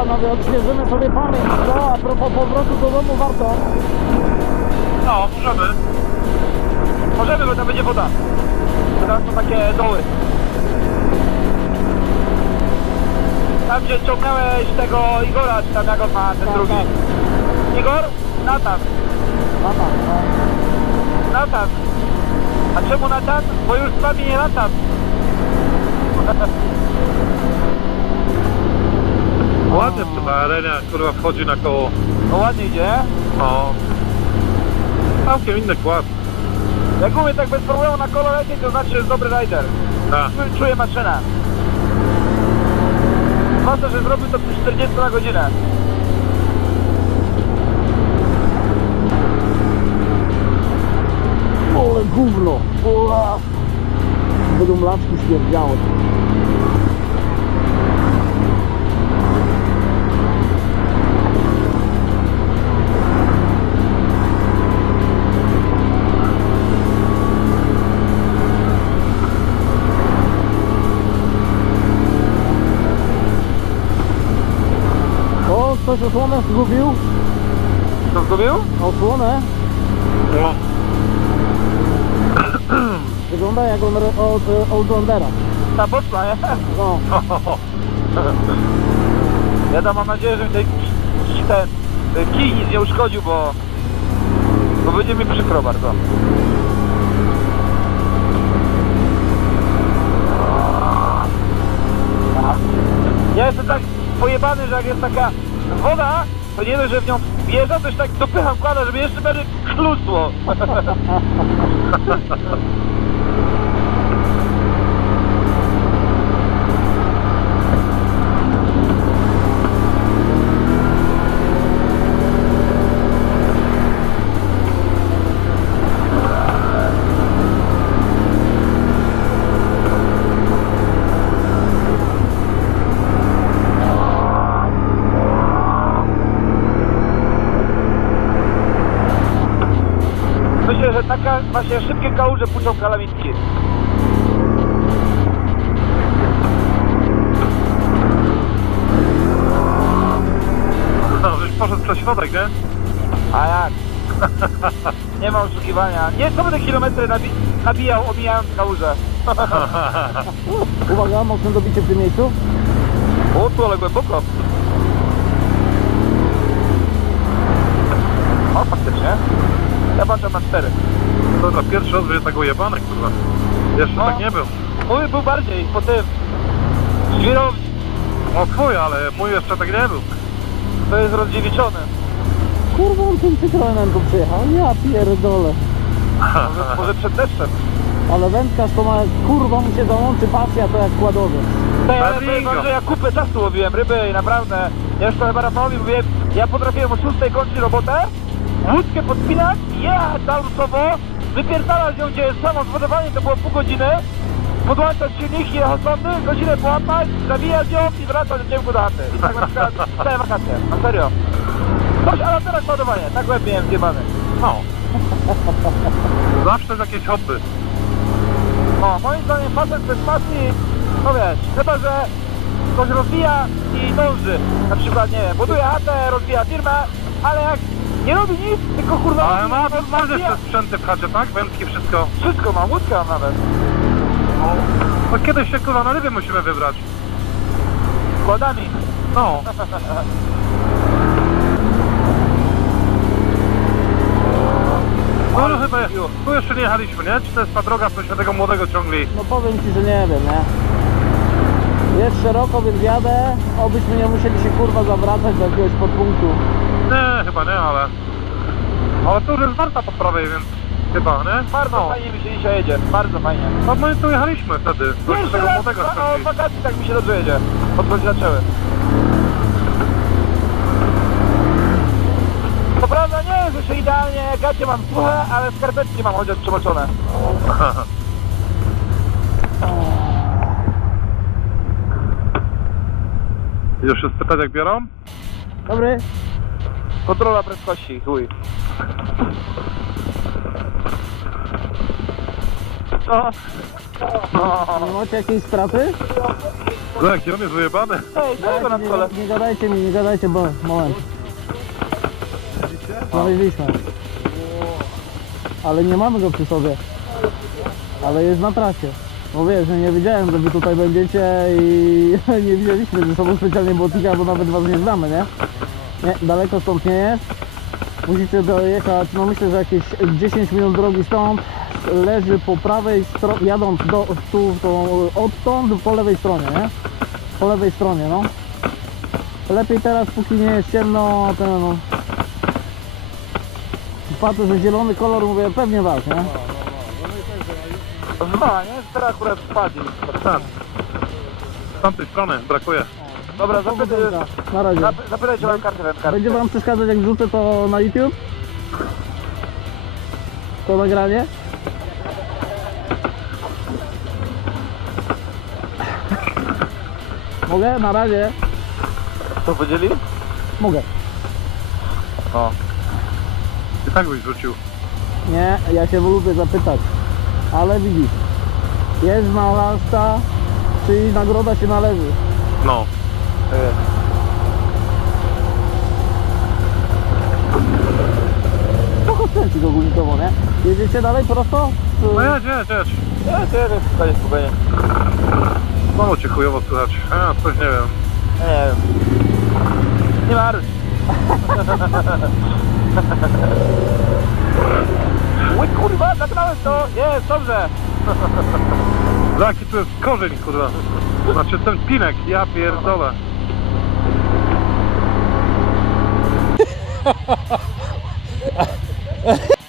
panowie, odświeżymy sobie pamięć, co? A propos powrotu do domu warto. No, możemy. Możemy, bo tam będzie woda. Teraz są takie doły. Tam gdzie ciągnąłeś tego Igora, czy tam jak on ma ten Tak, drugi. tak. Igor? Natan. Mama, no. Natan. A czemu Natan? Bo już z wami nie Ładnie w tym arenia, kurwa, wchodzi na koło. No ładnie idzie. No. Całkiem inny kład. Jak umie tak bez problemu na kolo lecieć, to znaczy, że jest dobry rider. Tak. Czuję maszynę. Zwłaszcza, że zrobił to przy 40 na godzinę. Ole gówno. Ua. Będą mlaczki śmierdziały. Ktoś osłonę zgubił? Co zgubił? Osłonę? No. Wygląda jak on od Outlandera. Ta boczna, nie? No. Ja tam mam nadzieję, że mi ten kij nic nie uszkodził, bo, bo będzie mi przykro bardzo. Ja jestem tak pojebany, że jak jest taka woda, to nie dość, że w nią wjeżdżam, to już tak dopycham kłada, żeby jeszcze bardziej chlusło. Taka właśnie szybkie kałuże puszczą kalamitki. No, żeś poszedł przez środek, nie? A jak? Nie ma oszukiwania. Nie, co będę kilometry nabi nabijał, omijając kałużę. Uwaga, mocne dobicie w tym miejscu. O, tu ale głęboko. O, faktycznie. Ja patrzę na cztery. Dobra, pierwszy raz będzie tak ujebany, kurwa. Jeszcze No. tak nie był. Mój był bardziej po tym. Żwirowni. O twój, ale mój jeszcze tak nie był. To jest rozdziewiczony. Kurwa, on tym Citroenem tu przyjechał. Ja pierdolę. Może, może przed deszczem. Ale wędkarz to ma, kurwa mi się załączy pasja, to jak kładowy. Ale powiem wam, że ja kupę czasu łowiłem ryby i naprawdę, ja już to chyba Rafałowi mówiłem, ja potrafiłem o 6 kończyć robotę, łódkę podpinać, jechać zalusowo, wypierdalać ją, gdzie jest samo zwodowanie, to było pół godziny, podłączać silniki jechosądy, godzinę połapać, zawijać ją i wracać do ciemku do chaty. I tak na przykład całe wakacje, na serio. Coś, ale teraz ładowanie, tak łeb miałem zjebany. No. Zawsze jakieś hobby. No, moim zdaniem facet bez pasji, no wiesz, chyba, że ktoś rozwija i dąży. Na przykład, nie wiem, buduje chatę, rozwija firmę, ale jak nie robi nic, tylko kurwa... Ale ma, rozwija- jeszcze sprzęty w chacie, tak? Wędki, wszystko. Wszystko mam, łódkę mam nawet. No. no kiedyś się kurwa na ryby musimy wybrać. Składami. No. No, no chyba, tu jeszcze nie jechaliśmy, nie? Czy to jest ta droga, co się tego młodego ciągli? No powiem ci, że nie wiem, nie? Jest szeroko, więc jadę, obyśmy nie musieli się kurwa zawracać do jakiegoś podpunktu. Nie, chyba nie, ale... Ale tu już jest warta po prawej, więc chyba, nie? Bardzo No. fajnie mi się dzisiaj jedzie, bardzo fajnie. No my tu jechaliśmy wtedy, do Pierwszy tego raz młodego ciągli. wakacji tak mi się dobrze jedzie, odkąd zaczęły. To prawda nie jest jeszcze idealnie, gacie mam suche, ale skarpetki mam chociaż przemoczone. Już się spytać jak biorą? Dobry? Kontrola prędkości, chuj. No. Nie macie jakiejś straty? No jaki on jest wyjebany. Ej, czego na stole? Nie, nie gadajcie mi, nie gadajcie, bo moment. Znaleźliśmy. Ale nie mamy go przy sobie. Ale jest na trasie. No wiesz, że nie wiedziałem, że wy tutaj będziecie i nie wzięliśmy ze sobą specjalnie błotika, bo nawet was nie znamy, nie? Nie, daleko stąd nie jest. Musicie dojechać, no myślę, że jakieś 10 minut drogi stąd. Leży po prawej stronie, jadąc do, tu, to, odtąd po lewej stronie, nie? Po lewej stronie, no. Lepiej teraz, póki nie jest ciemno, ten no. Patrzę, że zielony kolor, mówię, pewnie was, nie? Dwa, nie? Teraz akurat spadli. Tak. Z tamtej strony brakuje. Dobra, zapytaj. Na razie. zap- zapytaj, czy mam kartę wędkarską. Będzie wam przeszkadzać, jak wrzucę to na YouTube? To nagranie? Mogę? Na razie. Co powiedzieli? Mogę. O. I tak byś rzucił. Nie, ja się lubię zapytać. Ale widzisz, jest znalazca, czyli nagroda się należy. No. Trochę skręcić ogólnikowo, nie? Jedziecie dalej prosto? Czy- No jedź, jedź, jedź. Ja cię spokojnie, spokojnie. Znowu cię chujowo słychać. A, coś nie wiem. Nie wiem. Nie martw. Ły kurwa, zagrałem to! Jest, dobrze! Jaki tu jest korzeń, kurwa. Znaczy ten pinek, ja pierdolę.